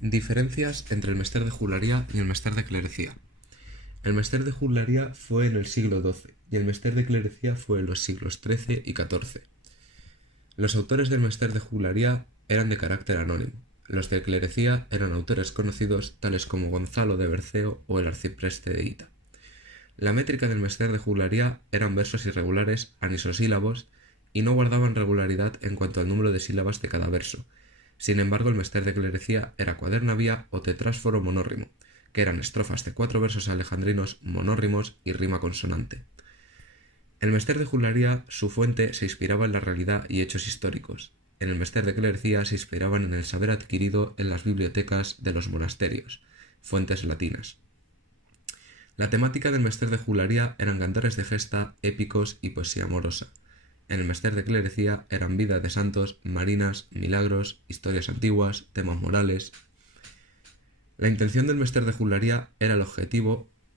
Diferencias entre el mester de juglaría y el mester de clerecía. El mester de juglaría fue en el siglo XII y el mester de clerecía fue en los siglos XIII y XIV. Los autores del mester de juglaría eran de carácter anónimo. Los de clerecía eran autores conocidos tales como Gonzalo de Berceo o el arcipreste de Hita. La métrica del mester de juglaría eran versos irregulares, anisosílabos, y no guardaban regularidad en cuanto al número de sílabas de cada verso. Sin embargo, el mester de clerecía era cuadernavía o tetrásforo monórrimo, que eran estrofas de 4 versos alejandrinos monórrimos y rima consonante. El mester de juglaría, su fuente, se inspiraba en la realidad y hechos históricos. En el mester de clerecía se inspiraban en el saber adquirido en las bibliotecas de los monasterios, fuentes latinas. La temática del mester de juglaría eran cantares de gesta, épicos y poesía amorosa. En el mester de clerecía eran vida de santos, marinas, milagros, historias antiguas, temas morales. La intención del mester de juglaría era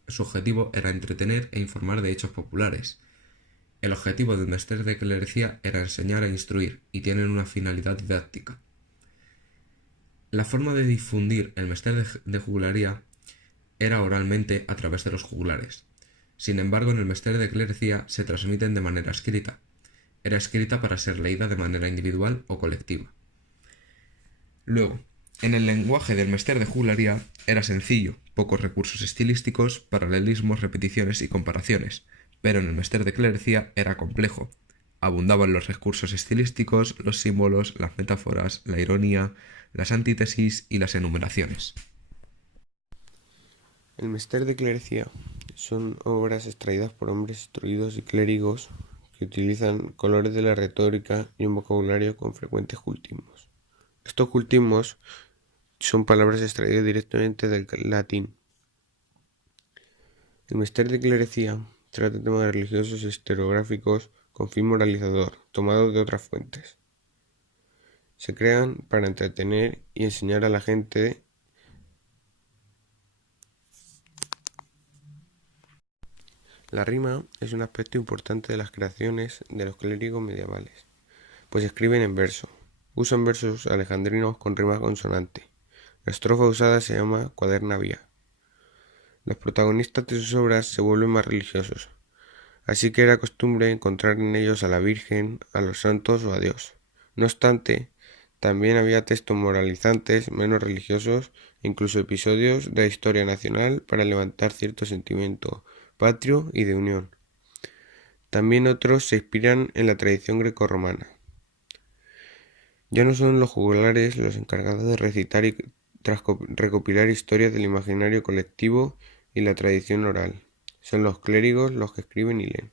su objetivo era entretener e informar de hechos populares. El objetivo del mester de clerecía era enseñar e instruir, y tienen una finalidad didáctica. La forma de difundir el mester de juglaría era oralmente a través de los juglares. Sin embargo, en el mester de clerecía se transmiten de manera escrita. Era escrita para ser leída de manera individual o colectiva. Luego, en el lenguaje del mester de juglaría era sencillo, pocos recursos estilísticos, paralelismos, repeticiones y comparaciones, pero en el mester de clerecía era complejo. Abundaban los recursos estilísticos, los símbolos, las metáforas, la ironía, las antítesis y las enumeraciones. El mester de clerecía son obras extraídas por hombres instruidos y clérigos que utilizan colores de la retórica y un vocabulario con frecuentes cultismos. Estos cultismos son palabras extraídas directamente del latín. El mester de clerecía trata temas religiosos y historiográficos con fin moralizador, tomados de otras fuentes. Se crean para entretener y enseñar a la gente. La rima es un aspecto importante de las creaciones de los clérigos medievales, pues escriben en verso. Usan versos alejandrinos con rima consonante. La estrofa usada se llama cuadernavía. Los protagonistas de sus obras se vuelven más religiosos, así que era costumbre encontrar en ellos a la Virgen, a los santos o a Dios. No obstante, también había textos moralizantes, menos religiosos, e incluso episodios de la historia nacional para levantar cierto sentimiento patrio y de unión. También otros se inspiran en la tradición grecorromana. Ya no son los juglares los encargados de recitar y recopilar historias del imaginario colectivo y la tradición oral. Son los clérigos los que escriben y leen.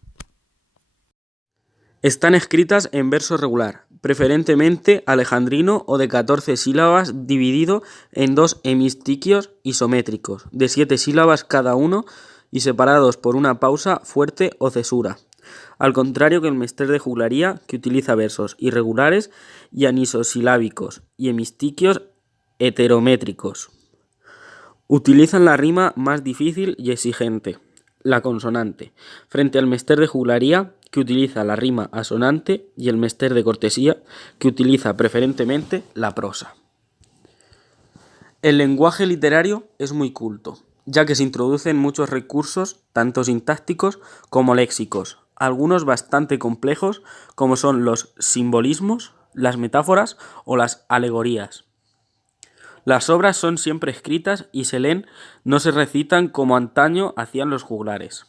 Están escritas en verso regular, preferentemente alejandrino o de 14 sílabas dividido en 2 hemistiquios isométricos, de 7 sílabas cada uno y separados por una pausa fuerte o cesura. Al contrario que el mester de juglaría, que utiliza versos irregulares y anisosilábicos y hemistiquios heterométricos. Utilizan la rima más difícil y exigente, la consonante, frente al mester de juglaría, que utiliza la rima asonante, y el mester de cortesía, que utiliza preferentemente la prosa. El lenguaje literario es muy culto, ya que se introducen muchos recursos, tanto sintácticos como léxicos, algunos bastante complejos, como son los simbolismos, las metáforas o las alegorías. Las obras son siempre escritas y se leen, no se recitan como antaño hacían los juglares.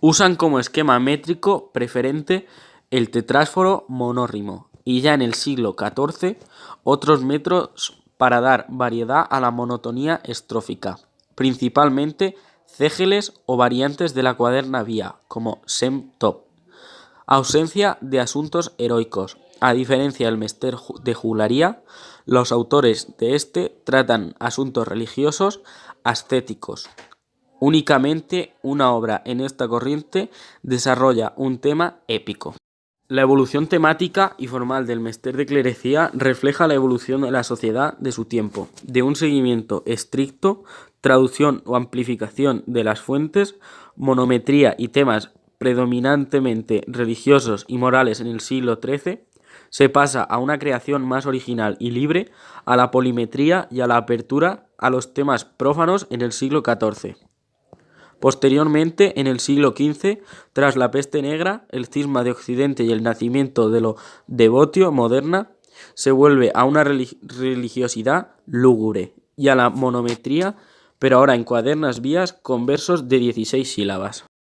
Usan como esquema métrico preferente el tetrásforo monórrimo y ya en el siglo XIV otros métodos para dar variedad a la monotonía estrófica, principalmente cégeles o variantes de la cuadernavía como sem-top. Ausencia de asuntos heroicos. A diferencia del mester de juglaría, los autores de este tratan asuntos religiosos ascéticos. Únicamente una obra en esta corriente desarrolla un tema épico. La evolución temática y formal del mester de clerecía refleja la evolución de la sociedad de su tiempo, de un seguimiento estricto, traducción o amplificación de las fuentes, monometría y temas predominantemente religiosos y morales en el siglo XIII, Se pasa a una creación más original y libre, a la polimetría y a la apertura a los temas prófanos en el siglo XIV. Posteriormente, en el siglo XV, tras la peste negra, el cisma de Occidente y el nacimiento de la devotio moderna, se vuelve a una religiosidad lúgubre y a la monometría, pero ahora en cuadernas vías con versos de 16 sílabas.